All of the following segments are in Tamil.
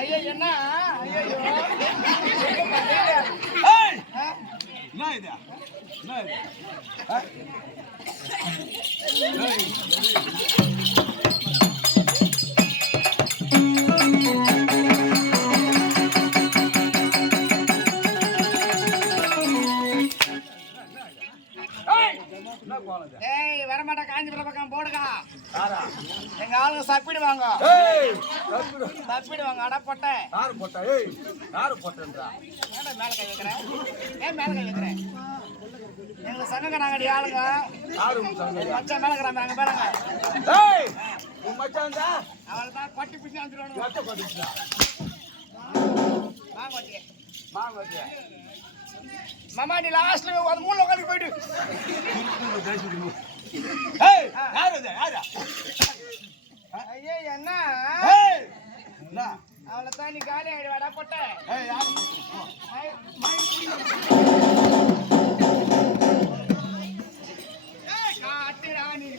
ஐயா என்ன ஐயோ என்ன இது என்ன இது வரமாட்டா காஞ்சிபுரம் பக்கம் போடுங்க எங்க ஆளுங்க சப்பிடுவாங்க சப்பிடுவாங்க அட போட்டேன் யாரு போட்டேன்றா மேல கை வைக்கிறேன் ஏன் மேல கை வைக்கிறேன் எங்க சங்கங்க நாங்கடி ஆளுங்க மச்சான் மேல இருக்கிறாங்க அங்க பாருங்க அவளை தான் கொட்டி பிடிச்சி வந்துடுவானு மாமா நீ லாஸ்ட்ல அது மூணு உட்காந்து போயிட்டு ஐயா என்ன அவளை தான் நீ காலி ஆயிடுவாடா போட்ட காட்டு ராணி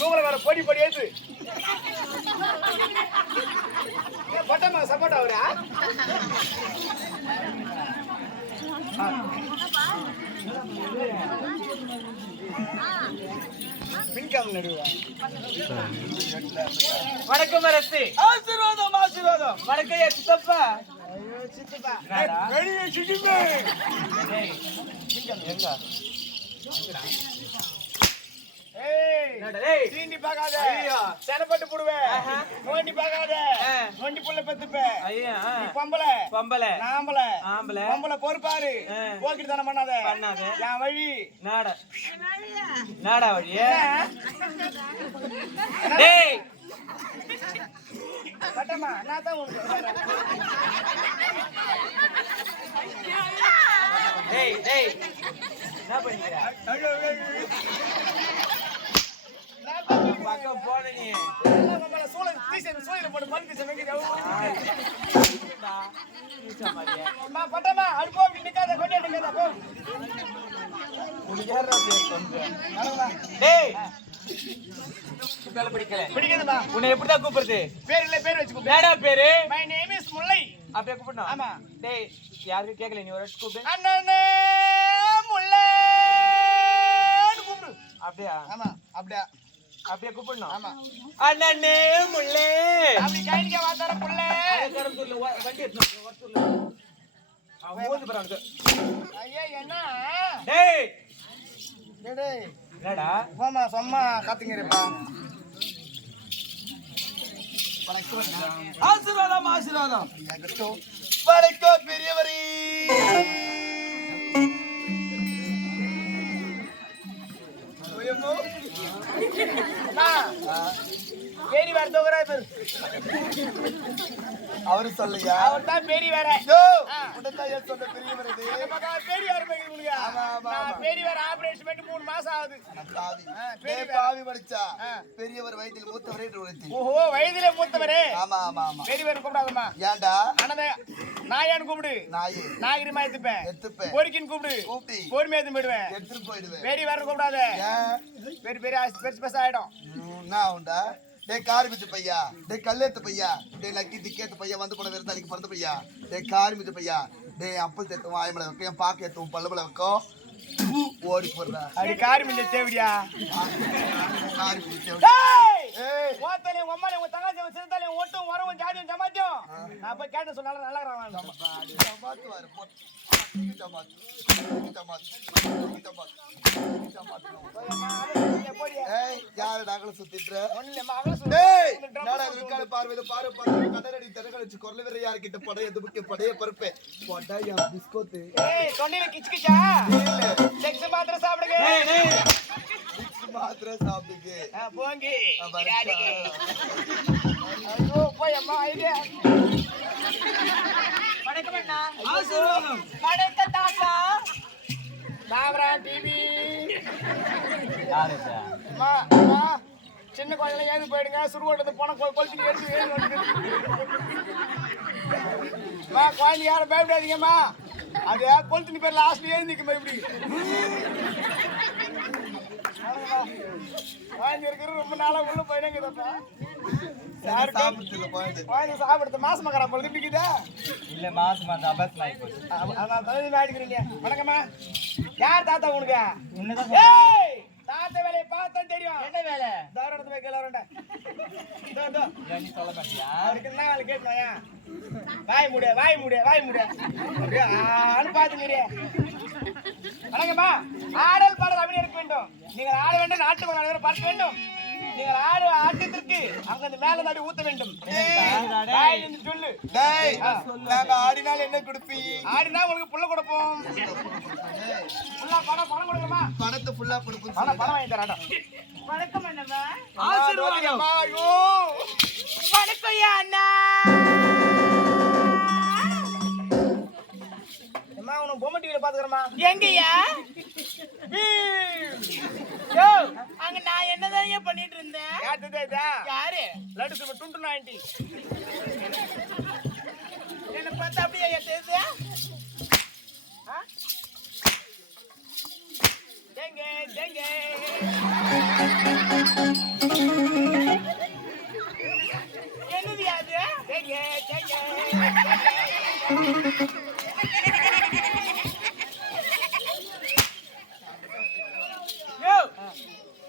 நூலை வேற பொடி பொடி ஏத்து பட்டமா சப்போட்டா அவரா பின்காம் நடுவா வணக்கம் அரசு ஆசீர்வாதம் ஆசீர்வாதம் வணக்கம் சித்தப்பா ஐயோ சித்தப்பா வெளியே சிட்டிப்பே எங்க சீண்டி பாக்காத செனப்பட்டு போடுவேன் நோண்டி பாக்காத நோண்டி புள்ள பெத்துப்பேன் பொம்பளை பொம்பளை நாம்பளை ஆம்பளை பொம்பளை பொறுப்பாரு போக்கிட்டு தானே பண்ணாத என் வழி நாடா நாடா வழி பட்டமா நான் தான் என்ன பண்ணிக்கிற பக்கம் போன நீ சூழல போட்டு மண் பட்டமா அடுப்போ நிக்காத கொண்டே நிக்காத போ பிடிக்கதுமா உன்னை எப்படிதான் கூப்பிடுறது பேர் இல்ல பேர் வச்சு கூப்பிடு பேரு மை நேம் இஸ் முல்லை அப்படியே கூப்பிடணும் ஆமா டேய் யாருக்கு கேட்கல நீ ஒரு கூப்பிடு அண்ணனே முல்லை கூப்பிடு அப்படியே ஆமா அப்படியே அப்படியே கூப்பிடணும் ஆமா அண்ணனே முல்லை அப்படி கைனிக்க வாத்தார புல்லை கரத்தூர்ல வண்டி எடுத்து வரத்தூர்ல ஓடி போறாங்க ஐயா என்ன டேய் டேய் என்னடா வாமா சும்மா காத்துங்கறப்பா ஆசீர்வாதம் ஆசீர்வாதம் வணக்கம் பெரியவரே பேரி வேற தோகரா பேர் அவரு சொல்லையா அவர் தான் பேரி வேற சொன்ன பெரியவர் பேரி வேற பேரி வேற ஆபரேஷன் பண்ணி 3 மாசம் ஆகுது பாவி படிச்சா பெரியவர் வயதில் மூத்தவரே ஓஹோ வயதிலே மூத்தவரே ஆமா ஆமா ஆமா பேரி வேற கூப்பிடாதம்மா ஏன்டா அண்ணா நாயான்னு கூப்பிடு நாகிரிமா எடுத்துப்பேன் பொறுக்கின்னு கூப்பிடு பொறுமையா எடுத்து போயிடுவேன் எடுத்துட்டு போயிடுவேன் பேரி வேற கூப்பிடாத பெரிய பெரிய பெருசு பெருசு ஆயிடும் நான் உண்டா டேய் காரிமிச்சு பையா, டேய் கல்லேத்து பையா, டேய் லக்கி திக்கேத்து பையா, வந்து போன விருந்தாளிக்கு பிறந்த பையா, டேய் காரிமிச்சு பையா, டேய் அப்பல் தேத்தும் வாய்மலை வைக்கும், என் பாக்கு ஏத்தும் பல்லுமலை வைக்கும், ஓடி போடுறா. அடி காரிமிச்ச தேவடியா. காரிமிச்சு தேவடி. ஏய் ஓத்தலே உம்மாலே உங்க தங்கச்சி சிறுதாலே ஓட்டும் வரவும் ஜாதியும் ஜமாத்தியும். நான் போய் கேட்ட சொன்னால நல்லா இருக்கறான். ஜமாத்து வர போட். ஜமாத்து. ஏய் யார டாக்ல சுத்திட்ற? ஒண்ணுலமா அகல சுத்து. டேய் நாடா இருக்கால பார்வையில பாரு கதறடி தரகல வச்சு கொல்ல வேற யார் கிட்ட படைய எதுக்கு படைய பருப்பே போடாயா பிஸ்கட். ஏய் தொண்டையில கிச்கிச்சா? இல்ல செக்ஸ் மாத்திரை சாப்பிடுங்க. மாத்திரை சாப்பிடுங்க. போங்கி. ஐயோ போய் அம்மா ஐடியா. வணக்கம் அண்ணா. ஆசீர்வாதம். வணக்க தாத்தா. தாவரா டிவி. யாருடா? அம்மா சின்ன குழந்தைல ஏந்து போயிடுங்க. சுருவோட்டது போன கொளுத்தி எடுத்து ஏறி வந்து. மா குழந்தை யாரும் பயப்படாதீங்கம்மா. அது கொளுத்தினி பேர் லாஸ்ட்ல ஏறி நிற்கும் எப்படி? குழந்தை இருக்கிற ரொம்ப நாளா உள்ள போயிடுங்கப்பா. சாப்பிடுறது மாசமா கடை போல திருப்பிக்குதா? இல்ல மாசமா அந்த அபஸ் நாய் போச்சு. அதான் தலைவி ஆடிக்கிறீங்க. வணக்கம்மா. யார் தாத்தா உனக்கு? உன்னதான் ஏய் தாத்தா வேலையை பார்த்தா தெரியும். என்ன வேலை? தாராளத்து போய் கேளறடா. இதோ நீ சொல்ல மாட்டியா? அவருக்கு என்ன வேலை கேட்கலையா? வாய் மூடு. அப்படியே ஆளு பாத்துக்கிறீ. வணக்கம்மா. ஆடல் பாடல் அப்படி இருக்க வேண்டும். நீங்கள் ஆட வேண்டும். நாட்டு மகன் பார்க்க வேண்டும். நீங்கள் ஆடு ஆட்டத்திற்கு அங்க அந்த மேல தாடி ஊத்த வேண்டும். சொல்லு. டேய் நாங்க ஆடினால என்ன கொடுப்பீ? ஆடினா உங்களுக்கு புள்ள கொடுப்போம். பணம் கொடுக்கமா? பணத்தை ஃபுல்லா கொடுப்போம். பணம் வாங்கி தராடா. வணக்கம் அண்ணா. ஆசீர்வாதம். ஐயோ வணக்கம் அண்ணா. அம்மா உனக்கு பொம்மை டிவில பாத்துக்கறமா? எங்கயா? யோ அங்க நான் என்னதான் பண்ணிட்டு இருந்தேன்? யாரு? லட்டு சும்மா டுண்டு ஆண்டி. என்ன பார்த்தா அப்படியே தெரியுது? ஜெங்க என்னது அது? ஜெங்க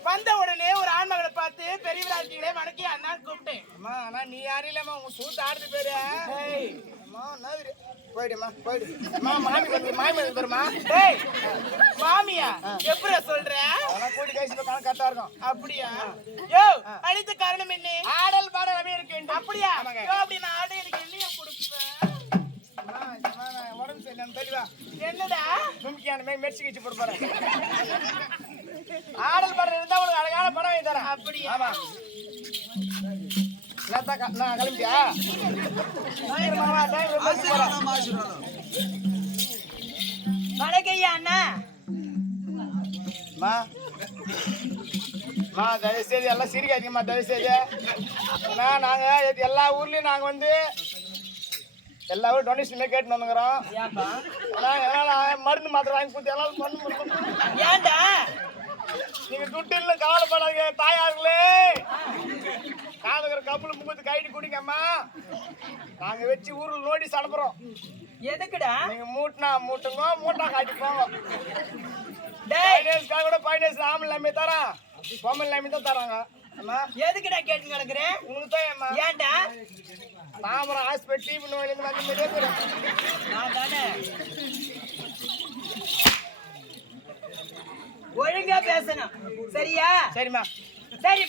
வந்த உடனே ஒரு ஆண்மகளை பார்த்து பெரிய விழாக்கிகளே வணக்கி அண்ணா கூப்பிட்டேன். அம்மா ஆனா நீ யாரும் இல்லம்மா. உங்க சூத்து ஆடுது பேரு. போயிடுமா போயிடு. மாமி வந்து மாமி வருமா? டேய் மாமியா எப்படியா சொல்ற? கூட்டி கைசில கரெக்டா இருக்கும். அப்படியா? யோ அழித்த காரணம் என்ன? ஆடல் பாடல் அப்படியே இருக்கு. அப்படியா? யோ அப்படி நான் ஆட எனக்கு என்னைய கொடுப்பேன். உடம்பு சரியில்லை தெளிவா. என்னடா முக்கியான மெர்ச்சி கழிச்சு போட்டு போறேன். ஆடல் படம் இருந்தா உனக்கு அழகான படம் வாங்கி தரேன். அப்படி? ஆமா. நான் கிளம்பிட்டியா? வணக்கம் அண்ணா. தயவு செய்து எல்லாம் சிரிக்காதீங்கம்மா தயவு செய்து. நாங்க எல்லா ஊர்லயும் நாங்க வந்து எல்லா ஊரும் டொனேஷன் கேட்டு வந்துக்கிறோம். மருந்து மாத்திரை வாங்கி கொடுத்து எல்லாரும் பண்ணு. ஏன்டா நீங்க துட்டு கவலைப்படாதீங்க தாயார்களே. காலகிற கப்பல் முகத்து கைடி குடிங்கம்மா. நாங்க வச்சு ஊர்ல நோட்டீஸ் அனுப்புறோம். எதுக்குடா? நீங்க மூட்டுங்க மூட்டா காட்டி போங்க. கூட 5 days ஆம்பளை எல்லாமே தரான். பொம்பளை எல்லாமே தான் தராங்க. எதுக்குடா கேட்டு கிடக்குறேன்? உங்களுக்கு தான் ஏமா. ஏன்டா? தாமரம் ஹாஸ்பிட்டல் டீம் நோயிலிருந்து வந்து நான் தானே. ஒழுங்கா பேசணும் சரியா? சரிம்மா. சரி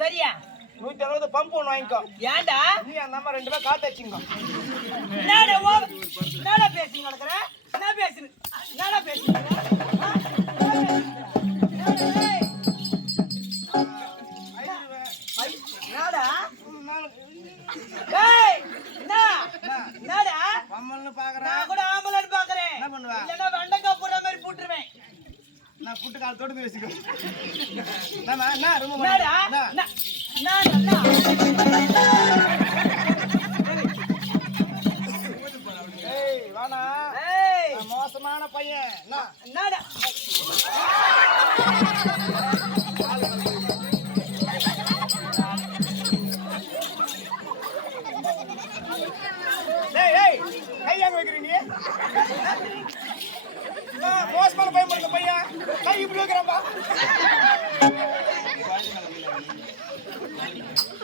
சரியா? 150 பம்ப் ஒன்று வாங்கிக்கோ. ஏன்டா? நீ அந்த அம்மா 2 பேர் காத்து வச்சுக்கோ. என்னடா பேசி நடக்கிற? என்ன பேசுறேன்? என்னடா பேசுறீங்க? நான் புட்டு கால் தொடுத்து வச்சுக்கோ. வானா மோசமான பையன்.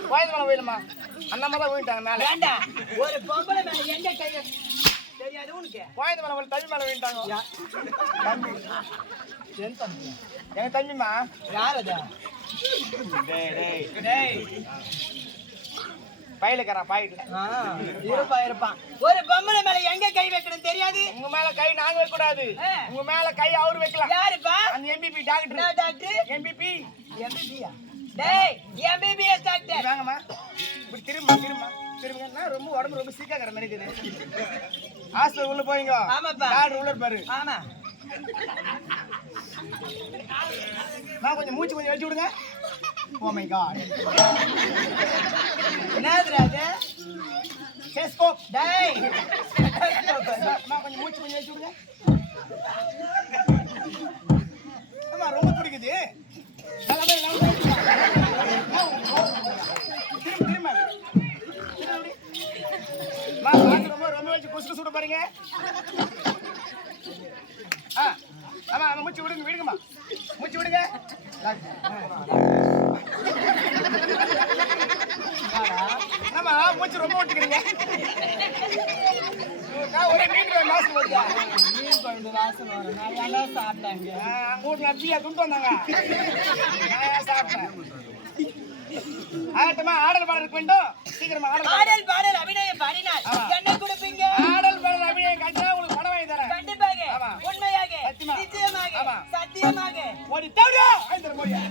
கோயில் மேல போயிடுமா அந்த மாதிரி தான் போயிட்டாங்க மேல வேண்டாம் ஒரு பொம்பளை மேல எங்க கை தெரியாது உனக்கு கோயில் மேல போய் தம்பி மேல போயிட்டாங்க தம்பி என் தம்பி எங்க தம்பிமா யார் அது டேய் பையிலக்காரன் பாயிட்டு இருப்பான் ஒரு பொம்பளை மேல எங்க கை வைக்கணும் தெரியாது உங்க மேல கை நாங்க வைக்க கூடாது உங்க மேல கை அவரு வைக்கலாம் யாருப்பா அந்த எம்பிபி டாக்டர் டாக்டர் எம்பிபி எம்பிபியா டேய் எம்பிபிஎஸ் டாக்டர் வாங்கம்மா இப்படி திரும்ப நான் ரொம்ப உடம்பு ரொம்ப சீக்காக்கிற மாதிரி இருக்குது ஹாஸ்பிட்டல் உள்ள போய்ங்க ஆமாப்பா டாக்டர் உள்ள இருப்பாரு ஆமா நான் கொஞ்சம் மூச்சு கொஞ்சம் வச்சு விடுங்க ஓ மை காட் என்னதுடா அது ஸ்டெத்தோஸ்கோப் டேய் நான் கொஞ்சம் மூச்சு கொஞ்சம் வச்சு விடுங்க ஆமா ரொம்ப பிடிக்குது ரொம்ப வச்சு குசுக்கு சுட பாருங்க ஆமா ஆமா மூச்சு விடுங்க விடுங்கம்மா மூச்சு விடுங்க ஆமா மூச்சு ரொம்ப விட்டுக்கிறீங்க ஒரே மீன் மாசம் வருதா மீன் குழம்பு வாசனை வரும் நான் எல்லாம் சாப்பிட்டாங்க உங்களுக்கு அப்படியா துண்டு வந்தாங்க நான் சாப்பிட்டேன் ஆகட்டுமா ஆடல் பாடலுக்கு வேண்டும் சீக்கிரமா பாடல் பாடல் அபிநயம் பாடினார் என்ன கொடுப்பீங்க ஆடல் பாடல் அபிநயம் காட்டினா உங்களுக்கு பணம் வாங்கி தரேன் கண்டிப்பாக உண்மையாக சத்தியமா. நிச்சயமாக சத்தியமாக ஓடி தவிர வாங்கி தர போறியா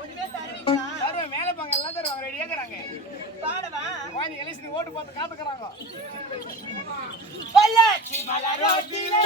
ஒண்ணுமே தருவீங்களா தருவேன் மேல பாங்க எல்லாம் தருவாங்க ரெடியா இருக்கிறாங்க பாடவா வாங்கி எலிசி ஓட்டு பார்த்து காத்துக்கிறாங்க பொள்ளாச்சி மலரோட்டிலே